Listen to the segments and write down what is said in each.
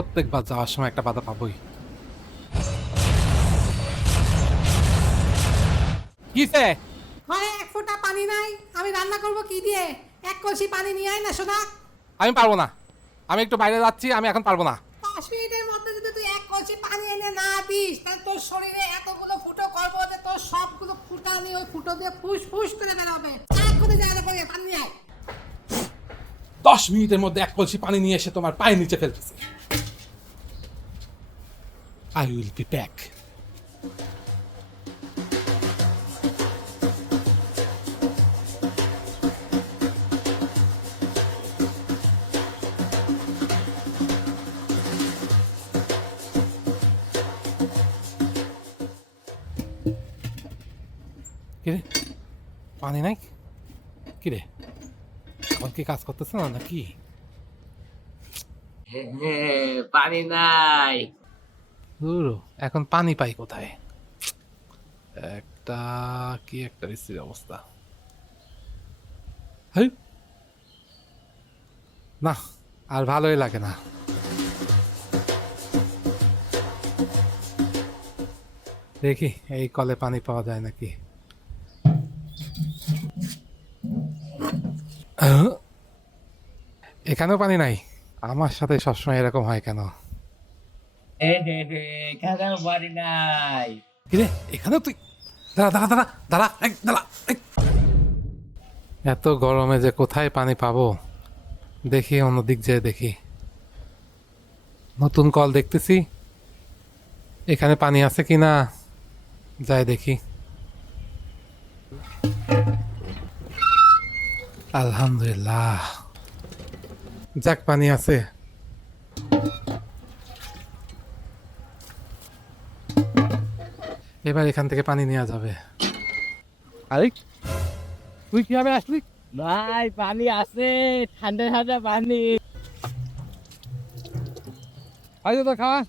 প্রত্যেকবার যাওয়ার সময় একটা বাধা পাবোই। কিসে? ঘরে এক ফোঁটা পানি নাই, আমি রান্না করব কি দিয়ে? এক কলসি পানি নিয়ে আয় না সোনা। আমি পারবো না, আমি একটু বাইরে যাচ্ছি, আমি এখন পারবো না। 10 মিনিটের মধ্যে যদি তুই এক কলসি পানি এনে না দিস, তাহলে তোর শরীরে এতগুলো ফুটো করবো যে তোর সবগুলো ফুটানি ওই ফুটো দিয়ে ফুস ফুস করে বেরোবে। এক করে জায়গা করে পানি নিয়ে আয়। 10 মিনিটের মধ্যে এক কলসি পানি নিয়ে এসে তোমার পায়ের নিচে ফেলতেছি। I will be back. কিরে, পানি নাই? কিরে, এখন কি কাজ করতেছে না নাকি? পানি নাই। ধুর, এখন পানি পাই কোথায়? একটা কি একটা বিশ্রী অবস্থা। হেই, না, আর ভালোই লাগে না। দেখি এই কলে পানি পাওয়া যায় নাকি। এখানেও পানি নাই। আমার সাথে সবসময় এরকম হয় কেন? এখানেও পানি নাই। কিরে, এখানেও তুই? দাঁড়া দাঁড়া দাঁড়া দাঁড়া, দাঁড়া। এত গরমে যে কোথায় পানি পাবো, দেখি অন্যদিক যেয়ে দেখি। নতুন কল দেখতেছি, এখানে পানি আছে কিনা যাই দেখি। আলহামদুলিল্লাহ, যাক পানি আছে। এবার এখান থেকে পানি নেওয়া যাবে। আরে তুই কিভাবে আসলি? ভাই পানি আছে, ঠান্ডা ঠান্ডা পানি। আরে তো খাওয়া।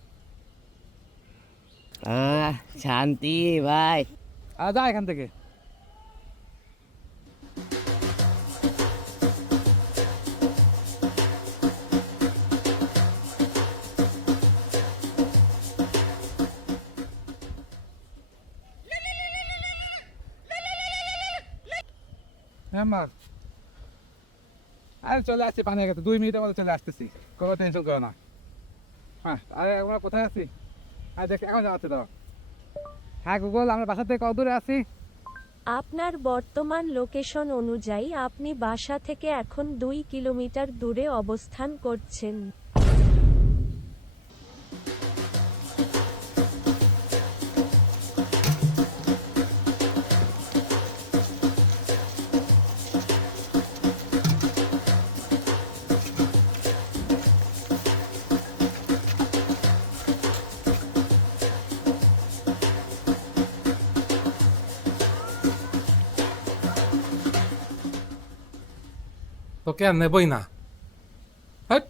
শান্তি ভাই। যা এখান থেকে। আরে চলে আসছি, পানি গেছে, 2 মিনিটের মধ্যে চলে আসতেছি, কোনো টেনশন করো না। হ্যাঁ, আরে আমরা কোথায় আছি? আরে দেখ, এখন যাচ্ছে তো। হ্যাঁ গুগল, আমরা বাসা থেকে কত দূরে আছি? আপনার বর্তমান লোকেশন অনুযায়ী আপনি বাসা থেকে এখন 2 কিলোমিটার দূরে অবস্থান করছেন। তোকে আর নেবই না। Hat.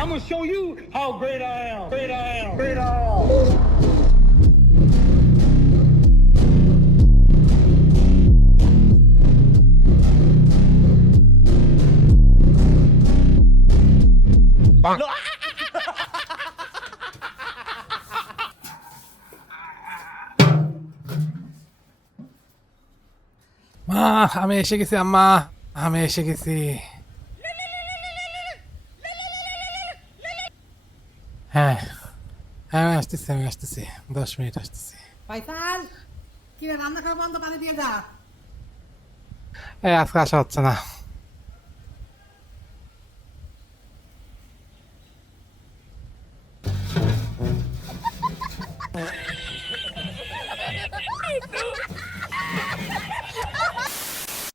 I'm gonna show you how great I am. Great I am. Great I am. মা, আমি এসে গেছি আম্মা, আমি এসে গেছি। হ্যাঁ হ্যাঁ, আমি আসতেছি, আমি আসতেছি, 10 মিনিট আসতেছি। পয়সাল, কি রে রান্না করা বন্ধ, পানি দিয়ে যা। এই আজকে আসা হচ্ছে না।